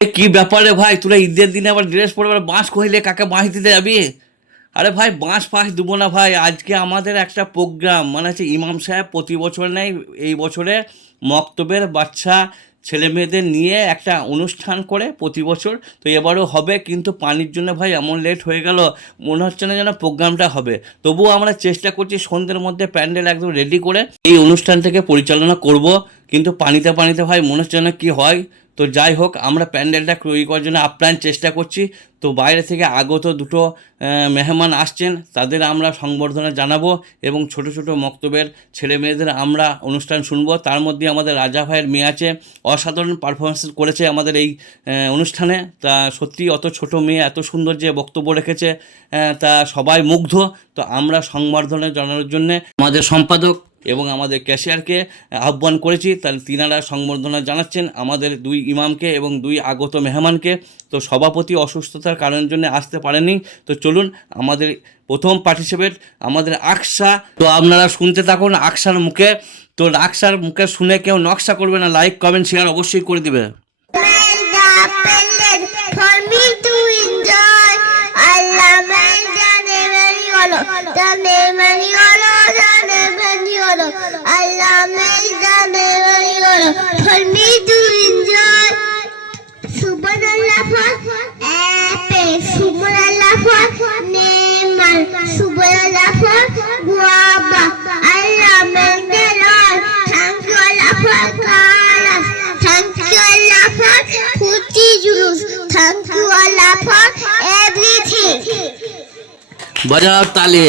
কি ব্যাপারে ভাই, তোরা ঈদের দিনে আবার ড্রেস পরে আবার বাঁশ কহিলে কাকে বাঁশ দিতে যাবি? আরে ভাই, বাঁশ ফাঁস দেবো না ভাই। আজকে আমাদের একটা প্রোগ্রাম, মানে হচ্ছে ইমাম সাহেব প্রতি বছর নেই, এই বছরে মক্তবের বাচ্চা ছেলে মেয়েদের নিয়ে একটা অনুষ্ঠান করে প্রতি বছর। তো এবারও হবে, কিন্তু পানির জন্য ভাই এমন লেট হয়ে গেল, মনে হচ্ছে না যেন প্রোগ্রামটা হবে। তবুও আমরা চেষ্টা করছি সন্ধ্যের মধ্যে প্যান্ডেল একদম রেডি করে এই অনুষ্ঠানটাকে পরিচালনা করব। কিন্তু পানিতে পানিতে ভাই মনে হচ্ছে না কি হয়। তো যাই হোক, আমরা প্যান্ডেলটা তৈরি করার জন্য আপ্রাণ চেষ্টা করছি। তো বাইরে থেকে আগত দুটো মেহমান আসছেন, তাদের আমরা সংবর্ধনা জানাবো এবং ছোট ছোট মক্তবের ছেলে মেয়েদের আমরা অনুষ্ঠান শুনবো। তার মধ্যে আমাদের রাজা ভাইয়ের মেয়ে আছে, অসাধারণ পারফরমেন্স করেছে আমাদের এই অনুষ্ঠানে। তা সত্যি অত ছোট মেয়ে এত সুন্দর যে বক্তব্য রেখেছে, তা সবাই মুগ্ধ। তো আমরা সংবর্ধনা জানানোর জন্যে আমাদের সম্পাদক এবং আমাদের ক্যাশিয়ারকে আহ্বান করেছি। তাহলে তিনারা সংবর্ধনা জানাচ্ছেন আমাদের দুই ইমামকে এবং দুই আগত মেহমানকে। তো সভাপতি অসুস্থতার কারণের জন্য আসতে পারেনি। তো চলুন, আমাদের প্রথম পার্টিসিপেট আমাদের আকশা। তো আপনারা শুনতে থাকুন আকশার মুখে। তো আকশার মুখে শুনে কেউ নকশা করবে না, লাইক কমেন্ট শেয়ার অবশ্যই করে দিবে। Allah made the memory for me to enjoy. Subhanallah for apple, Subhanallah for Neman, Subhanallah for guava. Allah made the Lord. Thank you Allah for colors. Thank you Allah for Putti Julus. Thank you Allah for everything. বাজাও তালে।